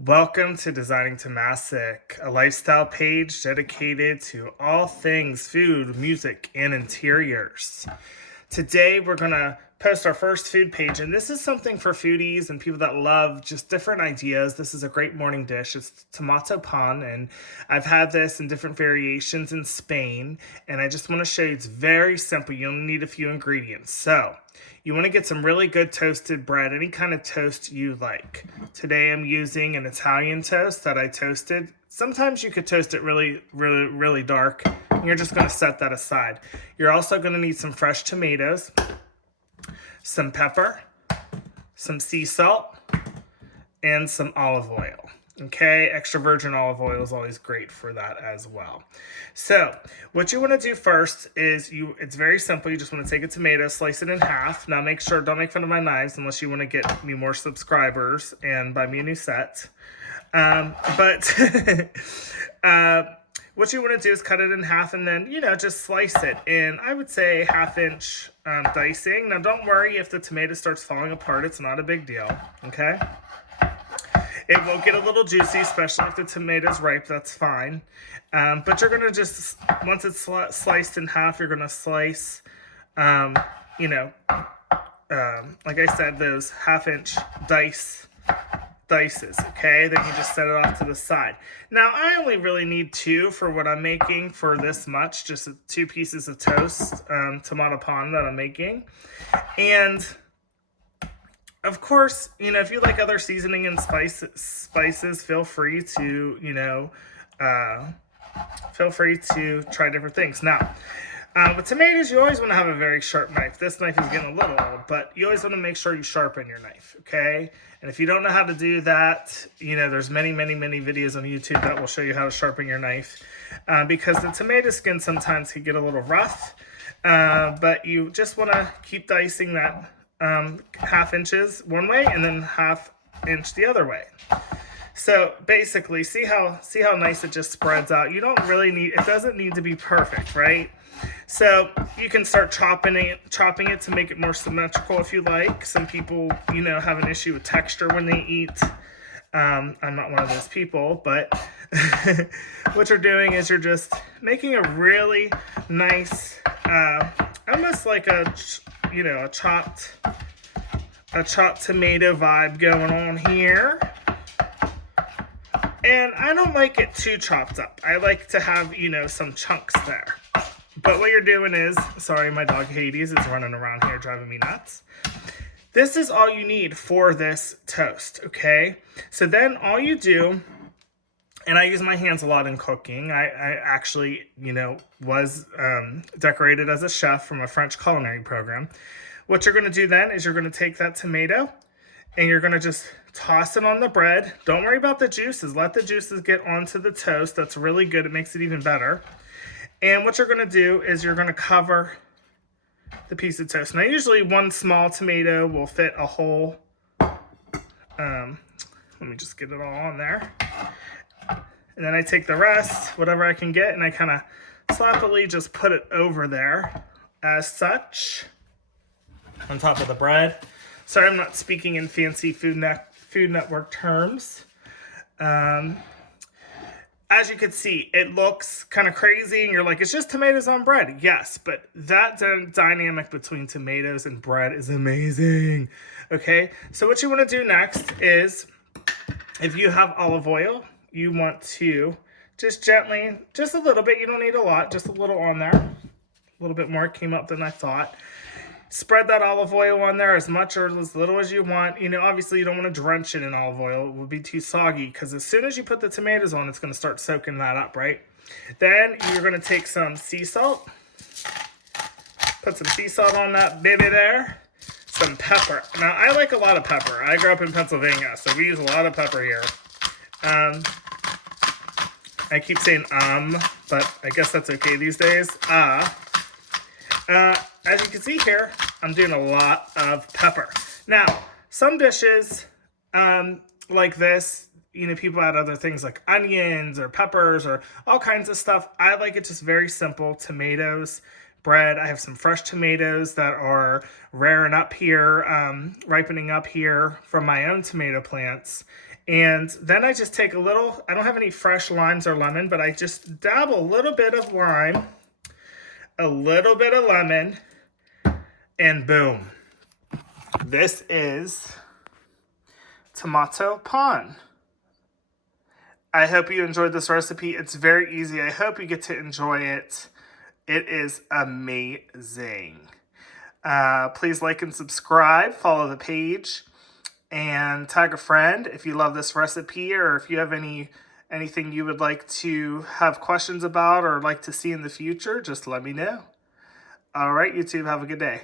Welcome to Designing to Massic, a lifestyle page dedicated to all things food, music, and interiors. Today we're going to post our first food page, and this is something for foodies and people that love just different ideas. This is a great morning dish. It's tomato pan, and I've had this in different variations in Spain, and I just want to show you it's very simple. You only need a few ingredients. So you want to get some really good toasted bread, any kind of toast you like. Today I'm using an Italian toast that I toasted. Sometimes you could toast it really dark, and you're just going to set that aside. You're also going to need some fresh tomatoes, some pepper, some sea salt, and some olive oil. Okay, extra virgin olive oil is always great for that as well. So what you want to do first is it's very simple. You just want to take a tomato, slice it in half. Now make sure, don't make fun of my knives unless you want to get me more subscribers and buy me a new set. But what you want to do is cut it in half and then, just slice it in, I would say, 1/2 inch dicing. Now don't worry if the tomato starts falling apart. It's not a big deal, okay? It will get a little juicy, especially if the tomato's ripe, that's fine. But you're going to just, once it's sliced in half, you're going to slice, like I said, those 1/2 inch dices, okay? Then you just set it off to the side. Now, I only really need 2 for what I'm making for this much, just 2 pieces of toast, tomato pan that I'm making. And of course, if you like other seasoning and spices, feel free to, try different things. Now, with tomatoes, you always want to have a very sharp knife. This knife is getting a little old, but you always want to make sure you sharpen your knife, okay? And if you don't know how to do that, there's many videos on YouTube that will show you how to sharpen your knife, because the tomato skin sometimes can get a little rough, but you just want to keep dicing that 1/2 inches one way and then 1/2 inch the other way. So basically, see how nice it just spreads out. You don't really it doesn't need to be perfect, right? So you can start chopping it to make it more symmetrical if you like. Some people, have an issue with texture when they eat. I'm not one of those people, but what you're doing is you're just making a really nice, almost like a chopped tomato vibe going on here. And I don't like it too chopped up. I like to have, some chunks there. But what you're doing is, sorry, my dog Hades is running around here driving me nuts. This is all you need for this toast, okay? So then all you do, and I use my hands a lot in cooking. I actually, was decorated as a chef from a French culinary program. What you're going to do then is you're going to take that tomato and you're going to just toss it on the bread. Don't worry about the juices. Let the juices get onto the toast. That's really good. It makes it even better. And what you're going to do is you're going to cover the piece of toast. Now, usually one small tomato will fit a whole, let me just get it all on there. And then I take the rest, whatever I can get, and I kind of sloppily just put it over there as such on top of the bread. Sorry, I'm not speaking in fancy Food Network terms. As you can see, it looks kind of crazy, and you're like, it's just tomatoes on bread. Yes, but that dynamic between tomatoes and bread is amazing. Okay, so what you want to do next is, if you have olive oil, you want to just gently, just a little bit, you don't need a lot, just a little on there. A little bit more came up than I thought. Spread that olive oil on there as much or as little as you want. Obviously you don't want to drench it in olive oil. It will be too soggy because as soon as you put the tomatoes on, it's going to start soaking that up, right? Then you're going to take some sea salt. Put some sea salt on that baby there. Some pepper. Now, I like a lot of pepper. I grew up in Pennsylvania, so we use a lot of pepper here. I keep saying but I guess that's okay these days. As you can see here, I'm doing a lot of pepper. Now, some dishes like this, people add other things like onions or peppers or all kinds of stuff. I like it just very simple. Tomatoes, bread. I have some fresh tomatoes that are raring up here, ripening up here from my own tomato plants. And then I just take a little, I don't have any fresh limes or lemon, but I just dab a little bit of lime, a little bit of lemon, and boom. This is tomato pan. I hope you enjoyed this recipe. It's very easy. I hope you get to enjoy it. It is amazing. Please like and subscribe, follow the page, and tag a friend if you love this recipe, or if you have anything you would like to have questions about or like to see in the future, just let me know. All right, YouTube, have a good day.